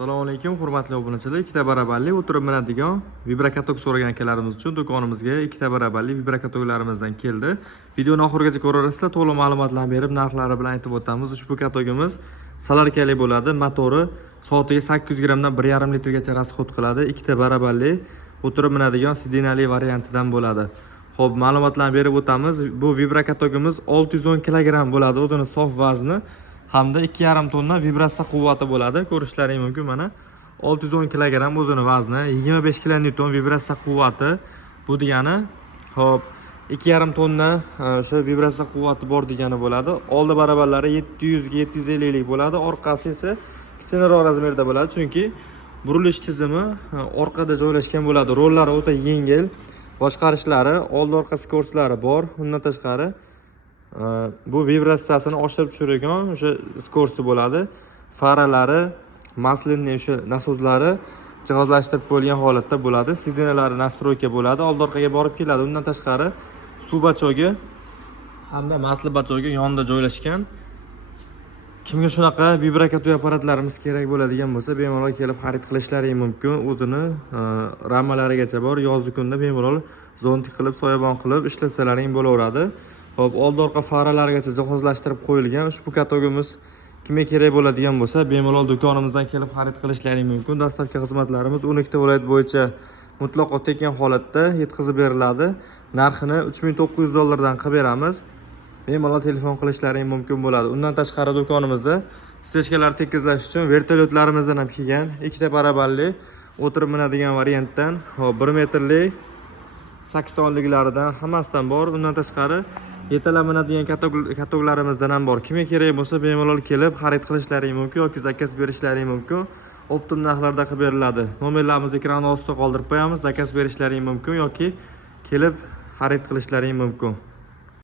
Assalomu alaykum, hurmatli obunachilar. Ikkita barabarli o'tirib minadigan vibrakatok so'ragan akalarimiz uchun do'konimizga ikkita barabarli vibrakatoklarimizdan keldi. Videoni oxirigacha ko'rasizlar, to'liq ma'lumotlarni berib, narxlari bilan aytib o'tamiz. Ushbu katogimiz salarkali bo'ladi. Motori soatiga 800 grammdan 1,5 litrgacha rasxod qiladi. Ikkita barabarli o'tirib minadigan sidinali variantidan bo'ladi. Xo'p, ma'lumotlarni berib o'tamiz. Bu vibrakatogimiz 610 kg bo'ladi, o'zini sof vazni. Hamda 2,5 tonna vibratsiya quvvati bo'ladi. Ko'rishlaring mumkin mana. 610 kg o'zini vazni, 25 kN vibratsiya quvvati. Bu degani, xo'p, 2,5 tonna o'sha vibratsiya quvvati bor degani bo'ladi. Oldi barabarlari 700 ga 750 lik bo'ladi, orqasi esa kichikroq razmerda bo'ladi, chunki burilish tizimi orqada joylashgan bo'ladi. Rollari o'ta yengil, boshqarishlari, oldi-orqa skorslari bor. Undan tashqari bu vibratsiyasini oshirib tushiradigan o'sha skorsi bo'ladi. Faralari, maslinli o'sha nasozlari jihozlashtirib bo'lgan holatda bo'ladi. Sidinalari nastroyka bo'ladi, oldi-orqaga borib keladi. Undan tashqari suv bachogi hamda masli bachogi yonida joylashgan. Kimga shunaqa vibrakator apparatlarimiz kerak bo'ladigan bo'lsa, bemalol kelib xarid qilishlaring mumkin. O'zini ramalarigacha bor. Yozgi kunda bemalol zontik qilib, soyabon qilib ishlatsalaring bo'laveradi. Xo'p, oldi-orqa faralarigacha jihozlashtirib qo'yilgan. Ushbu katogimiz kimga kerak bo'ladigan bo'lsa, bemalol do'konimizdan kelib xarid qilishlaring mumkin. Dastavka xizmatlarimiz 12 ta viloyat bo'yicha mutlaqo tekin holatda yetkazib beriladi. Narxini $3,900 dan qilib beramiz. Bemalol telefon qilishlaring mumkin bo'ladi. Undan tashqari do'konimizda stechkalar tekizlash uchun vertolyotlarimizdan ham kelgan. Ikkita barabarli o'tirib minadigan variantdan, 1 metrlik 80 liklaridan hammasidan bor. Undan tashqari yetalanadigan katoglarimizdan ham bor. Kimga kerak bo'lsa, bemalol kelib xarid qilishlaring mumkin yoki zakaz berishlaring mumkin. Optim narxlarda qilib beriladi. Nomerlarimizni ekran ostida qoldirib qo'yamiz. Zakaz berishlaring mumkin yoki kelib xarid qilishlaring mumkin.